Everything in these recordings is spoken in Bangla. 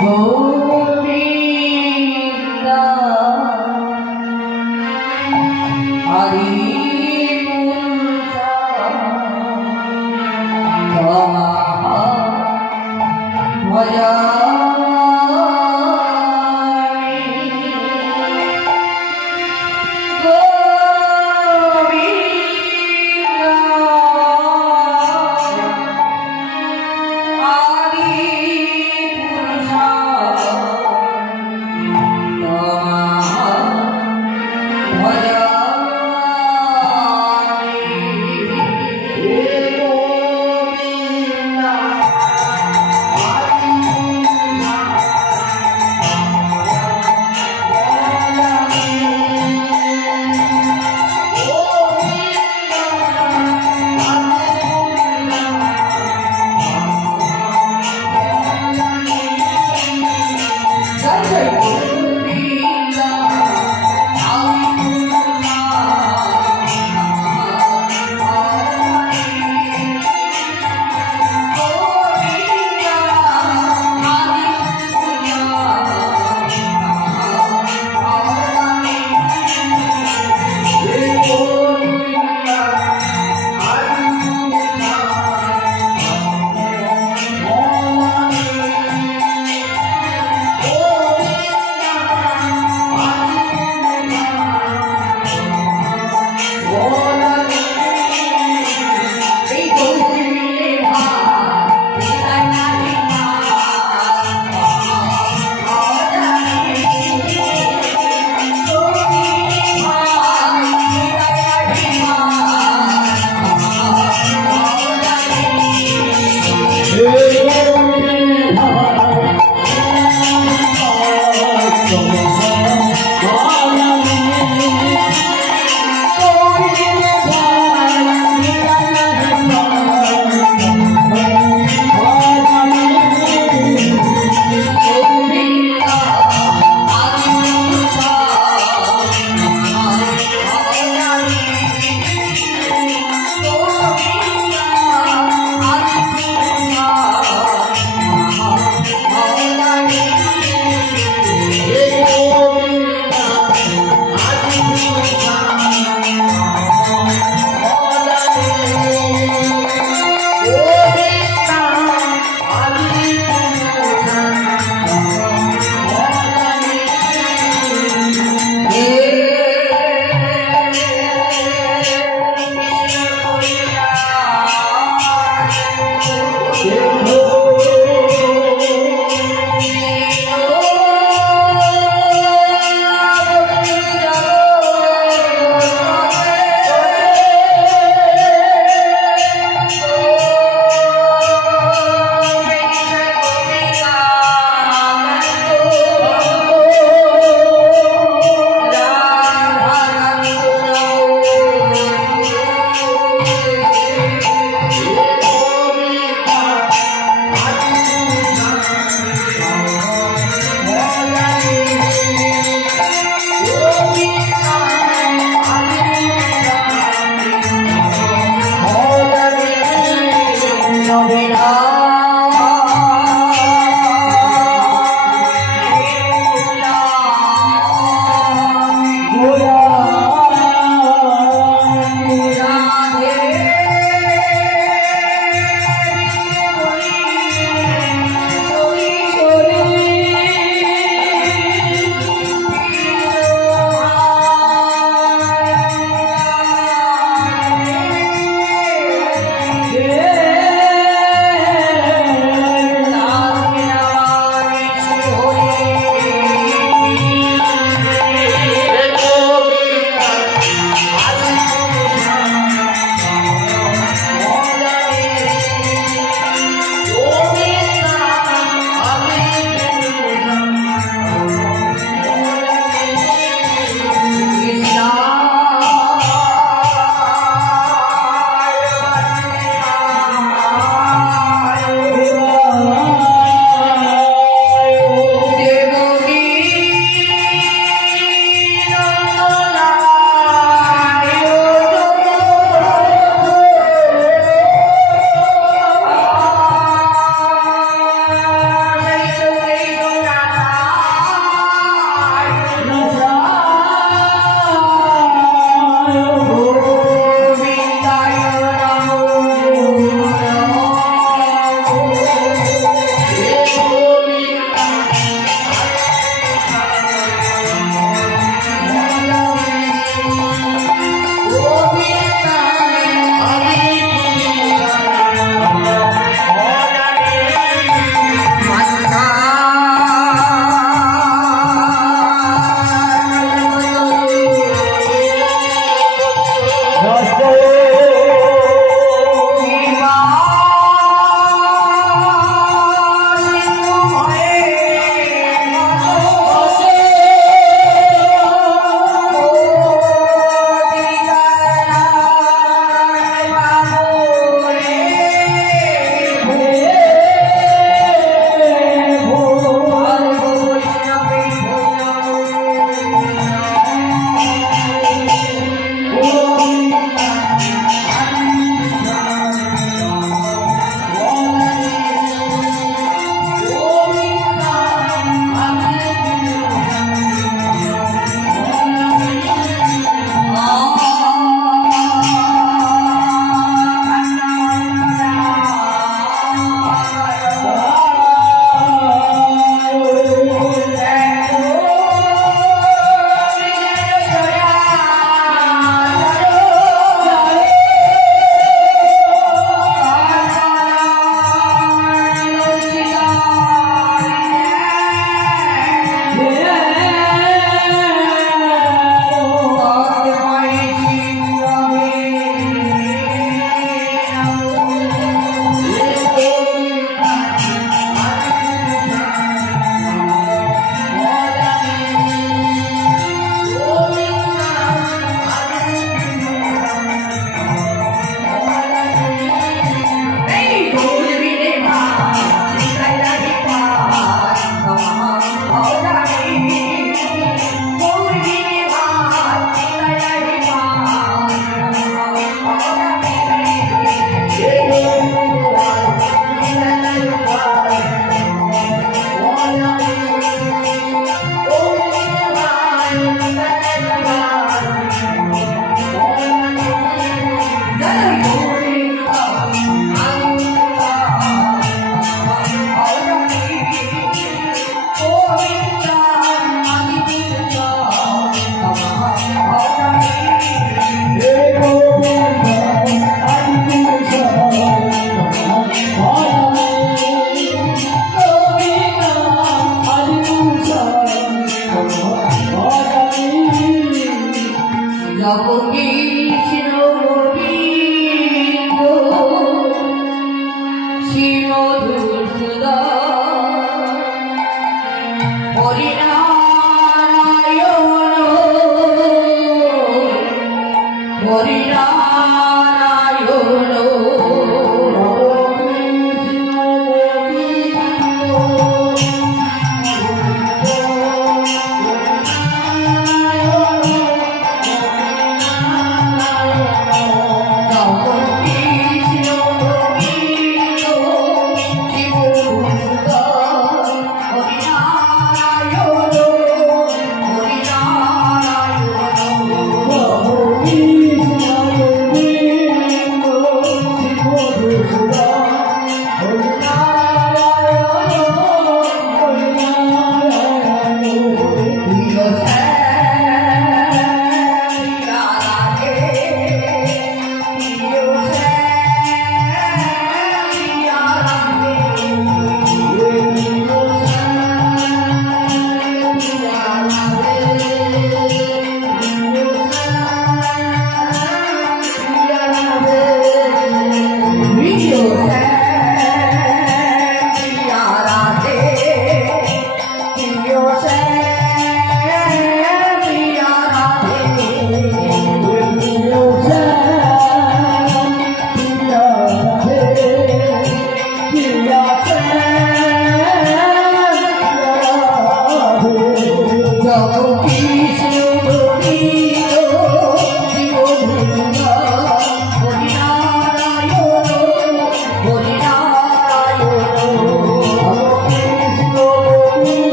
गोविंदा हरि भया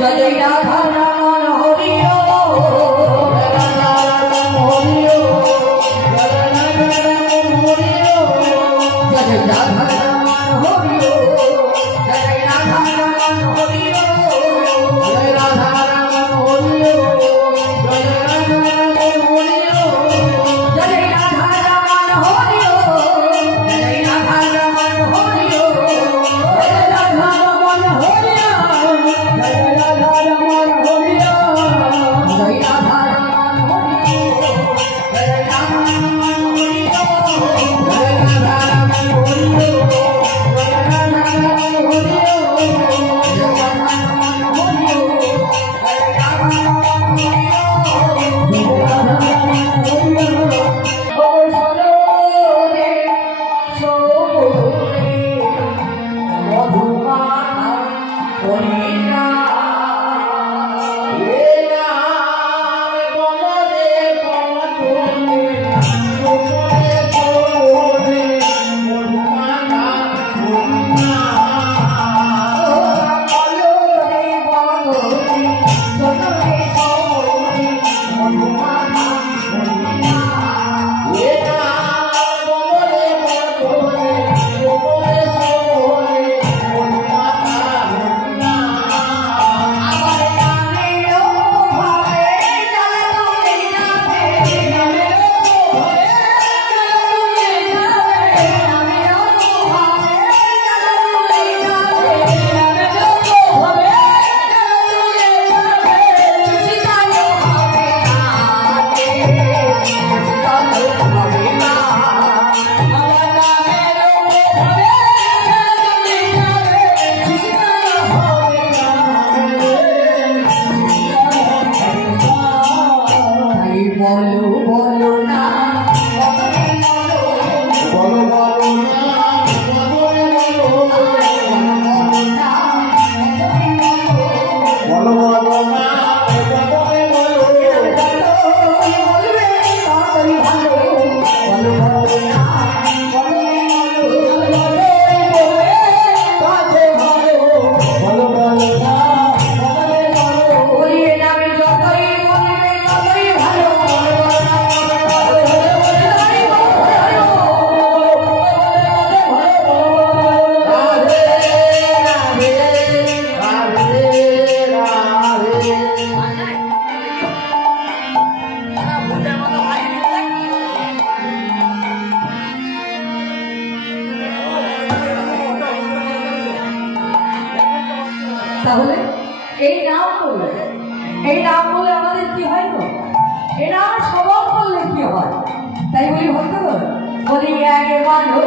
जय राधा रमण हरि তাহলে এই নাম বলে আমাদের কি হয় গো? এই নাম স্মরণ করলে কি হয়? তাই বলি ভক্তগণ, বলি আগে মানো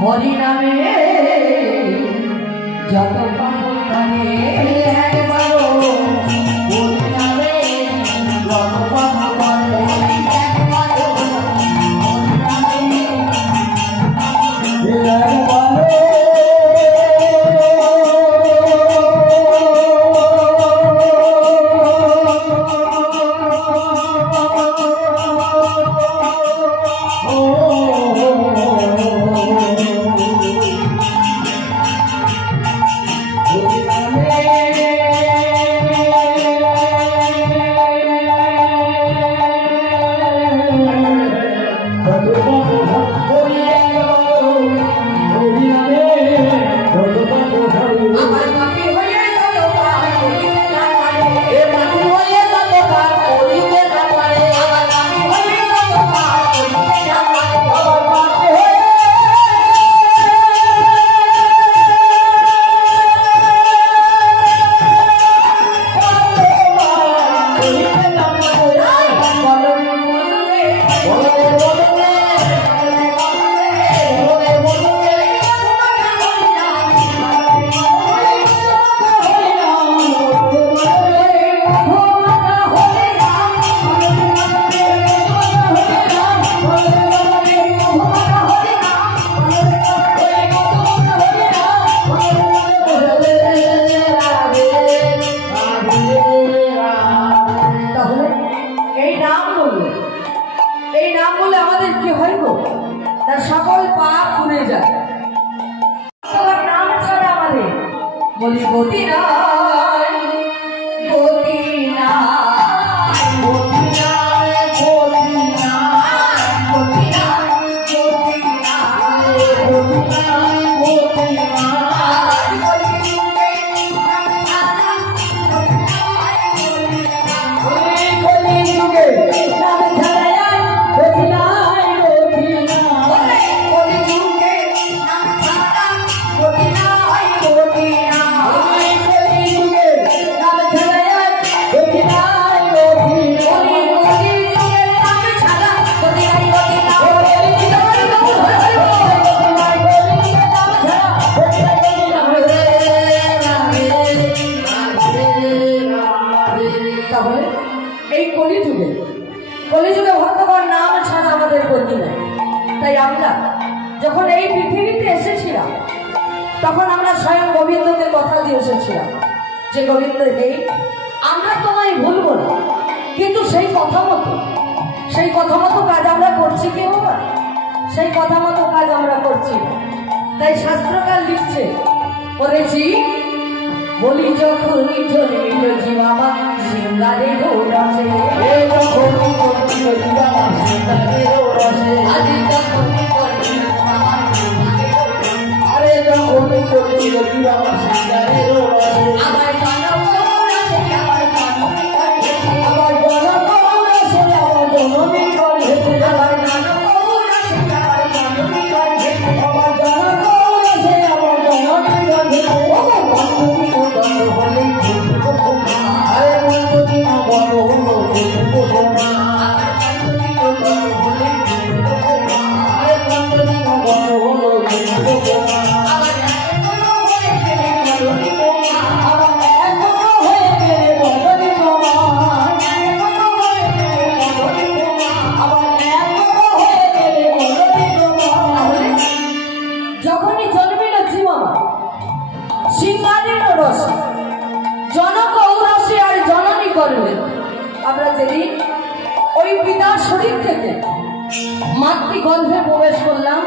হরি নামে যত পাপ থাকে আগে মানো হরি নামে যত পাপ থাকে আগে মানো হরি নামে बोली गोती ना কলিযুগে ভগবান নাম ছাড়া আমাদের গতি নেই। তাই আমরা যখন এই পৃথিবীতে এসেছিলাম তখন আমরা স্বয়ং গোবিন্দকে কথা দিয়ে এসেছিলাম যে গোবিন্দ হে, আমরা তোমায় ভুলব না, কিন্তু সেই কথা মতো কাজ আমরা করছি কি বাবা? সেই কথা মতো কাজ আমরা করছি না। তাই শাস্ত্রকার লিখছে, বলেছি বলি যখনই জন্মিল জীবাবা সিংহারে রসে, আরে যখনই আমরা যেদিন ওই পিতার শরীর থেকে মাতৃগর্ভে প্রবেশ করলাম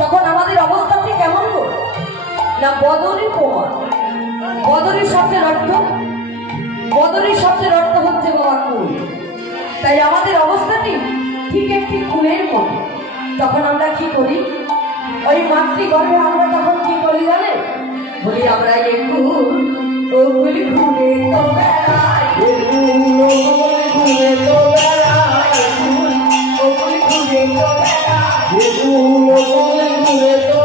তখন আমাদের অবস্থাটি কেমন গো না বদরি প্রমাণ। বদরি শব্দের অর্থ হচ্ছে বাবা কুল। তাই আমাদের অবস্থাটি ঠিক একটি কুলের মতো। তখন আমরা কি করি, ওই মাতৃগর্ভে আমরা তখন কি করি জানেন? বলি আমরা একটু ঘুরে তো বেড়াই, ঘুরে তো বেড়াই, ঘুরে তো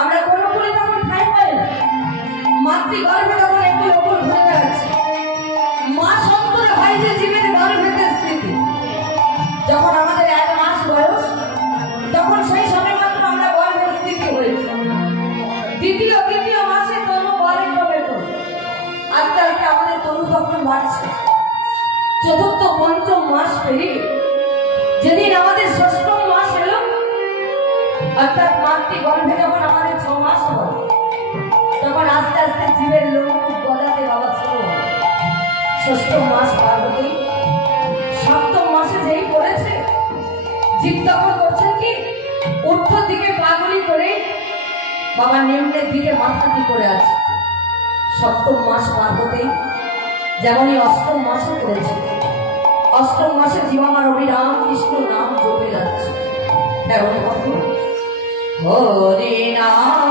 আমরা কোনো কুলে তখন ঠাই পাই না। মাতৃগর্ভে তখন একটু ওপর ঘুরে বেড়াচ্ছি। মা সন্তরে হয় যে জীবের গর্ভেতে স্মৃতি। যখন আমাদের 1 মাস বয়স তখন সেই সময় মাত্র আমরা গর্ভের স্থিতি হয়েছে। দ্বিতীয় মাসে তনু বাড়ে ক্রমে আস্তে আস্তে আমাদের তনু তখন বাড়ছে। চতুর্থ পঞ্চম মাস পেরিয়ে যেদিন আমাদের ষষ্ঠম মাস এলো, অর্থাৎ মাতৃগর্ভে যখন আমাদের 6 মাস হল, তখন আস্তে আস্তে জীবের লোমকূপ গজাতে বাবা শুরু হল। ষষ্ঠম মাস পার হতেই সপ্তম মাসে যেই পড়েছে, জীব তখন করছেন কি ঊর্ধ্ব দিকে পাগুলি করে বাবা নিম্নের দিকে মাথাটি করে আছে। সপ্তম মাস পার হতেই যেমনই অষ্টম মাসে পড়েছে, অষ্টম মাসে জীবামার অবিরাম কৃষ্ণ নাম জপে যাচ্ছে। এমন কত হরি নাম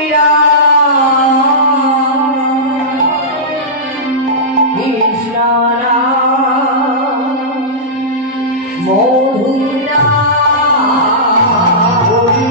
অবিরাম, কৃষ্ণ নাম মধুর নাম, হরি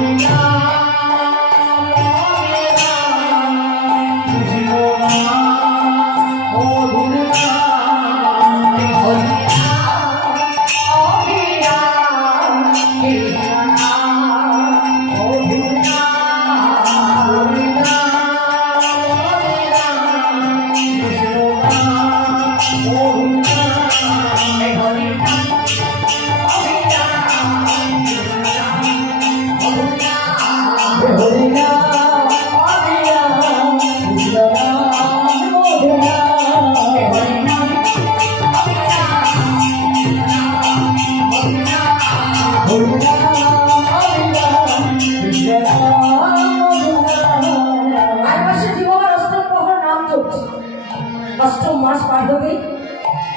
অষ্টম মাস পার হবেই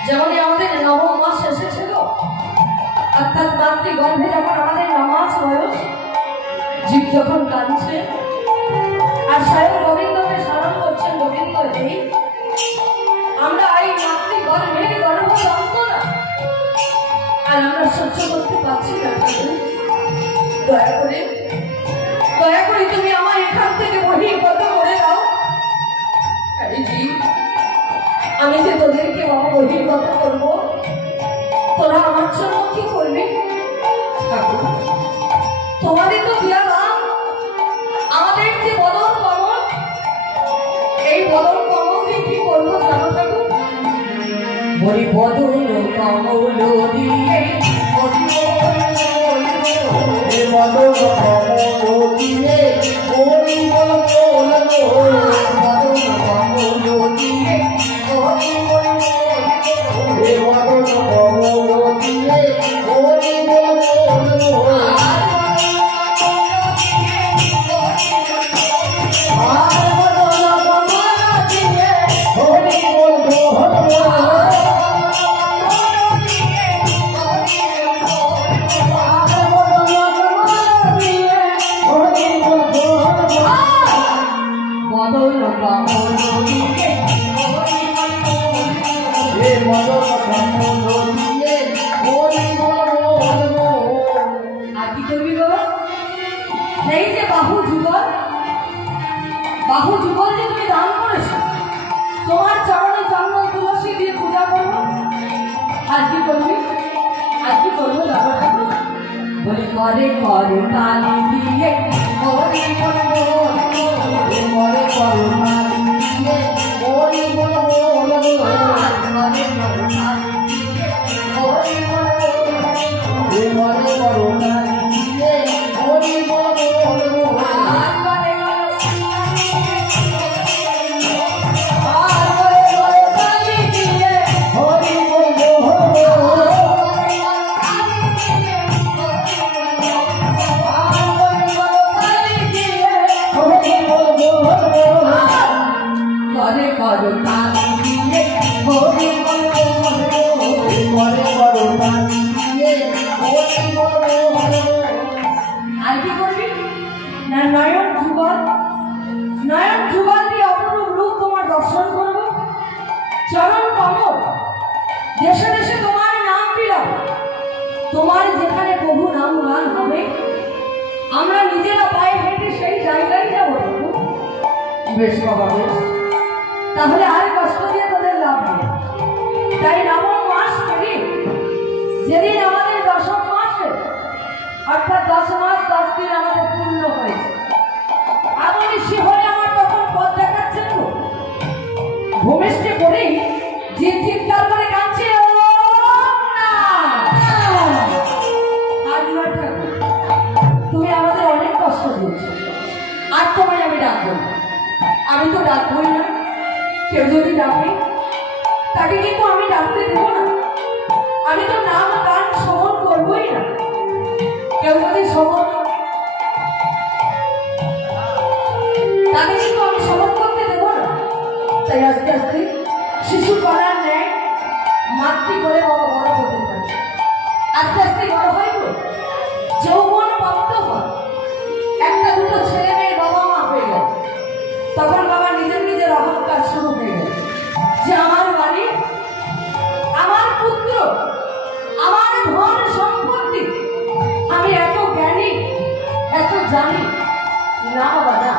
যেমনই আমাদের নবম মাস এসেছিল, অর্থাৎ মাতৃগর্ভে যখন আমাদের 9 মাস বয়স, জীব যখন কাঁদছে আর স্বয়ং গোবিন্দকে স্মরণ করছেন, গোবিন্দ এই আমরা এই মাতৃগর্ভে গর্ভ যন্ত্রণা আর আমরা সহ্য করতে পারছি না, দয়া করে তুমি আমার এখান থেকে বহির্গত করে দাও। আরে জীব, আমি যে তোদেরকে বাবা বহির্গত করবো বলি বদল কমল দিয়ে বদল কমল দিয়ে ওই বল বল বদল কমল দিয়ে বদল কমল দিয়ে ওই বল বল বাহু যুগল যে তুমি দান করেছো, তোমার চরণে চন্দন তুলসী দিয়ে পূজা করবো। আর কি করবি? আর কি করবো বাবা ঠাকুর? বলি করে করে কালি দিয়ে হরি বল বল মরে করুণা দিয়ে ওই বল বল করে করে কালি দিয়ে হরি বল বল মরে করুণা দিয়ে ওই বল বল আর কি করবি না? নয়ন যুগল দিয়ে অপরূপ রূপ তোমার দর্শন করব। চরণ কমল, দেশে দেশে তোমার নাম দিলাম। তোমার যেখানে প্রভু নাম গান হবে, আমরা নিজেরা পায়ে হেঁটে সেই জায়গায় যাবো। বেশ বাবা বেশ। তাহলে আর কষ্ট দিয়ে তোদের লাভ নেই। তাই নবম মাস পেরিয়ে যেদিন আমাদের দশম মাসে অর্থাৎ 10 মাস 10 দিন আমাদের পূর্ণ হয়েছে, আগুনি শিহরে আমার তখন পথ দেখাচ্ছে তো ভূমিষ্ঠে করেই যে চিৎকার করে কাঁদছে, ও না আজবার ঠাকুর, তুমি আমাদের অনেক কষ্ট দিয়েছো, আর তোমায় আমি ডাকবো না। আমি তো ডাকবোই না। কেউ যদি ডাকে তাকে কিন্তু আমি ডাকতে দেবো না। আমি তো নাম গান শ্রবণ করবোই না। কেউ যদি শ্রবণ তাকে কিন্তু আমি শ্রবণ করতে দেবো না। তাই আস্তে আস্তে শিশু করার ন্যায় মাতৃ করে বাবা বড় হতে পারে। আস্তে আস্তে বড় হয় তো যৌবন প্রাপ্ত হয়, একটা দুটো ছেলে মেয়ে বাবা মা হয়ে গেল, তখন বাবা নিজের নিজের অহংকার শুরু হয়ে গেল যে আমার বাড়ি, আমার পুত্র, আমার ধন সম্পত্তি, আমি এত জ্ঞানী, এত জানি। না বাবা না,